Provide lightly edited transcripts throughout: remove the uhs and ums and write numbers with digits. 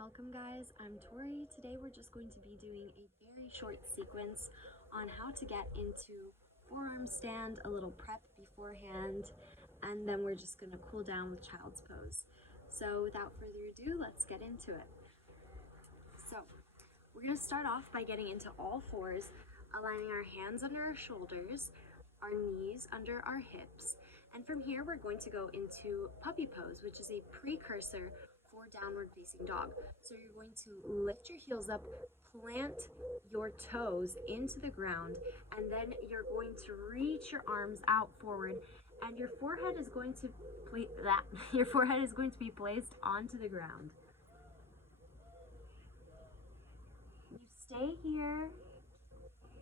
welcome guys. I'm Tori. Today we're just going to be doing a very short sequence on how to get into forearm stand, a little prep beforehand, and then we're just going to cool down with child's pose. So without further ado, let's get into it. So we're going to start off by getting into all fours, aligning our hands under our shoulders, our knees under our hips, and from here we're going to go into puppy pose, which is a precursor for downward facing dog. So you're going to lift your heels up, plant your toes into the ground, and then you're going to reach your arms out forward, and your forehead is going to be placed onto the ground. You stay here.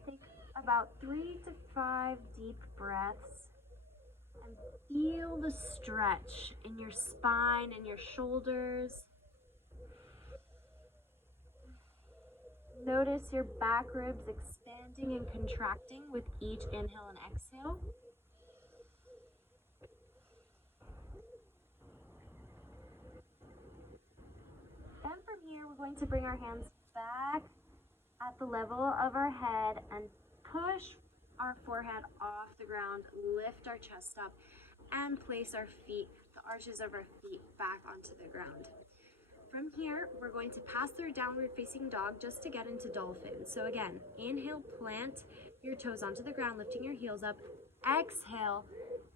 Take about 3 to 5 deep breaths and feel the stretch in your spine and your shoulders. Notice your back ribs expanding and contracting with each inhale and exhale. Then from here, we're going to bring our hands back at the level of our head and push our forehead off the ground, lift our chest up, and place our feet, the arches of our feet, back onto the ground. From here, we're going to pass through downward facing dog just to get into dolphin. So again, inhale, plant your toes onto the ground, lifting your heels up. Exhale,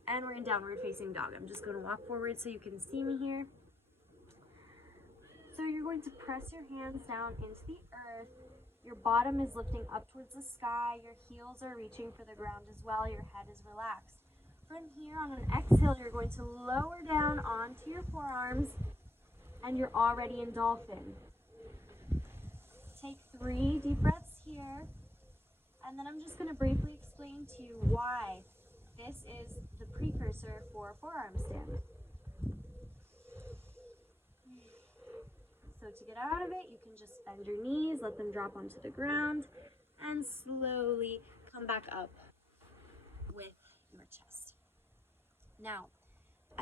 and we're in downward facing dog. I'm just going to walk forward so you can see me here. So you're going to press your hands down into the earth. Your bottom is lifting up towards the sky. Your heels are reaching for the ground as well. Your head is relaxed. From here, on an exhale, you're going to lower down onto your forearms, and you're already in dolphin. Take 3 deep breaths here, and then I'm just going to briefly explain to you why this is the precursor for forearm stand. So to get out of it, you can just bend your knees, let them drop onto the ground, and slowly come back up with your chest. Now,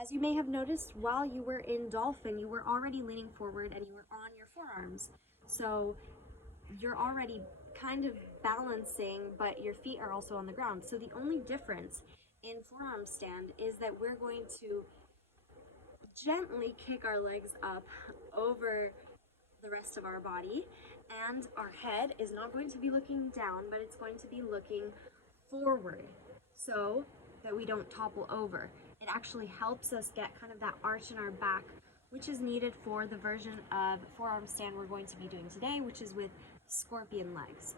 as you may have noticed, while you were in dolphin, you were already leaning forward and you were on your forearms. So you're already kind of balancing, but your feet are also on the ground. So the only difference in forearm stand is that we're going to gently kick our legs up over the rest of our body, and our head is not going to be looking down, but it's going to be looking forward so that we don't topple over. It actually helps us get kind of that arch in our back, which is needed for the version of forearm stand we're going to be doing today, which is with scorpion legs.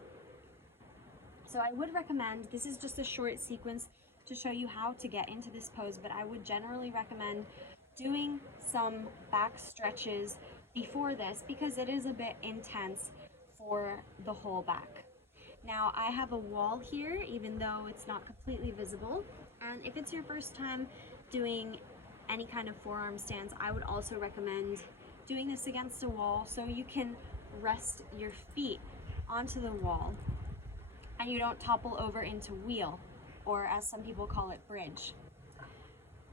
So I would recommend, this is just a short sequence to show you how to get into this pose, but I would generally recommend doing some back stretches before this because it is a bit intense for the whole back. Now I have a wall here, even though it's not completely visible, and if it's your first time doing any kind of forearm stands, I would also recommend doing this against a wall so you can rest your feet onto the wall and you don't topple over into wheel, or as some people call it, bridge.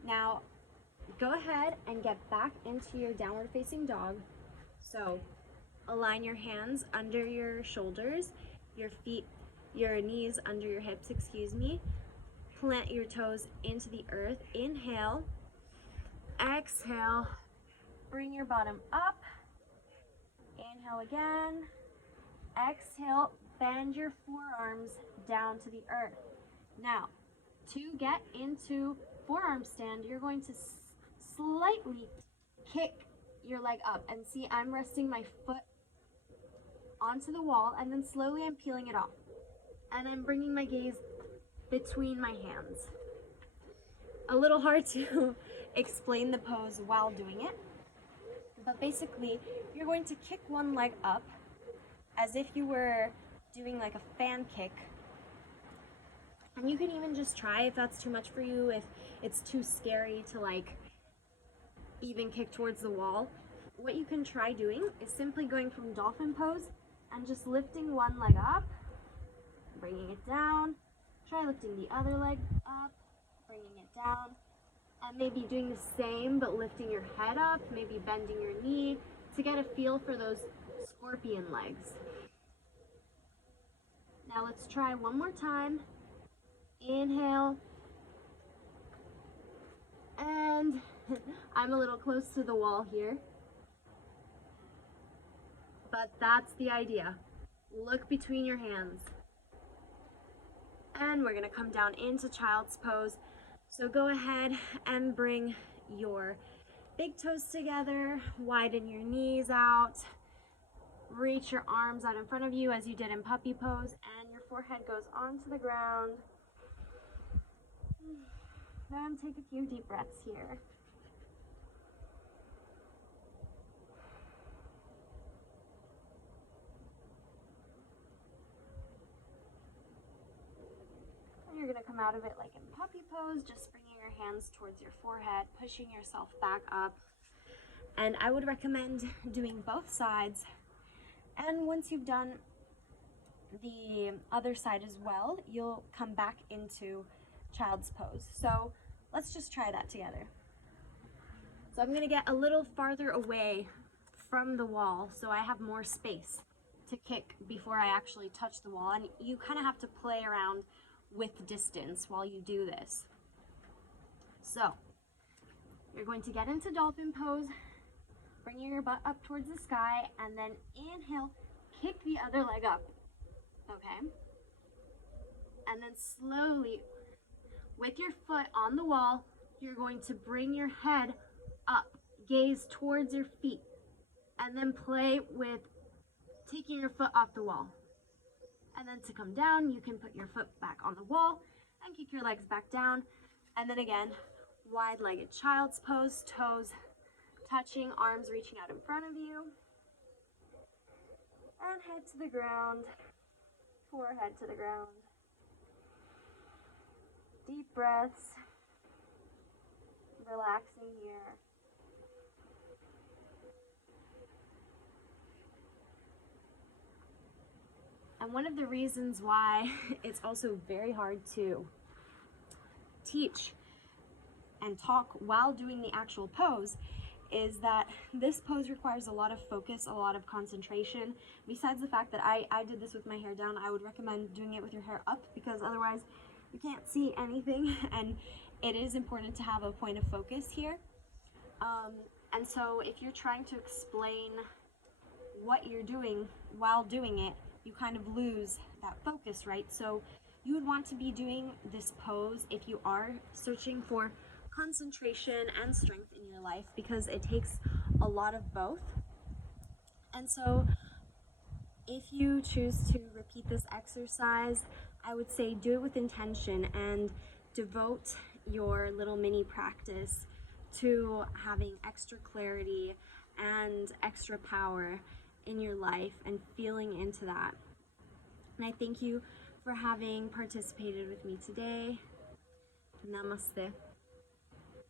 Now go ahead and get back into your downward facing dog. So align your hands under your shoulders, your knees under your hips, Plant your toes into the earth. Inhale, exhale, bring your bottom up. Inhale again, exhale, bend your forearms down to the earth. Now, to get into forearm stand, you're going to slightly kick your leg up, and see, I'm resting my foot onto the wall, and then slowly I'm peeling it off, and I'm bringing my gaze between my hands. A little hard to explain the pose while doing it, but basically you're going to kick one leg up as if you were doing like a fan kick. And you can even just try if that's too much for you, if it's too scary to like even kick towards the wall. What you can try doing is simply going from dolphin pose and just lifting one leg up, bringing it down. Try lifting the other leg up, bringing it down, and maybe doing the same but lifting your head up, maybe bending your knee to get a feel for those scorpion legs. Now let's try one more time. Inhale. And I'm a little close to the wall here, but that's the idea. Look between your hands. And we're gonna come down into child's pose. So go ahead and bring your big toes together, widen your knees out, reach your arms out in front of you as you did in puppy pose, and your forehead goes onto the ground. Then take a few deep breaths here. And you're gonna come out of it like in puppy pose, just bringing your hands towards your forehead, pushing yourself back up. And I would recommend doing both sides. And once you've done the other side as well, you'll come back into child's pose. So let's just try that together. So I'm gonna get a little farther away from the wall so I have more space to kick before I actually touch the wall. And you kind of have to play around with distance while you do this. So you're going to get into dolphin pose, bringing your butt up towards the sky, and then inhale, kick the other leg up, okay? And then slowly, with your foot on the wall, you're going to bring your head up, gaze towards your feet, and then play with taking your foot off the wall. And then to come down, you can put your foot back on the wall and kick your legs back down. And then again, wide-legged child's pose, toes touching, arms reaching out in front of you. And head to the ground, forehead to the ground. Deep breaths, relaxing here. And one of the reasons why it's also very hard to teach and talk while doing the actual pose is that this pose requires a lot of focus, a lot of concentration. Besides the fact that I did this with my hair down, I would recommend doing it with your hair up because otherwise you can't see anything, and it is important to have a point of focus here. And so if you're trying to explain what you're doing while doing it, you kind of lose that focus, right? So you would want to be doing this pose if you are searching for concentration and strength in your life, because it takes a lot of both. And so if you choose to repeat this exercise, I would say do it with intention and devote your little mini practice to having extra clarity and extra power in your life and feeling into that. And I thank you for having participated with me today. Namaste.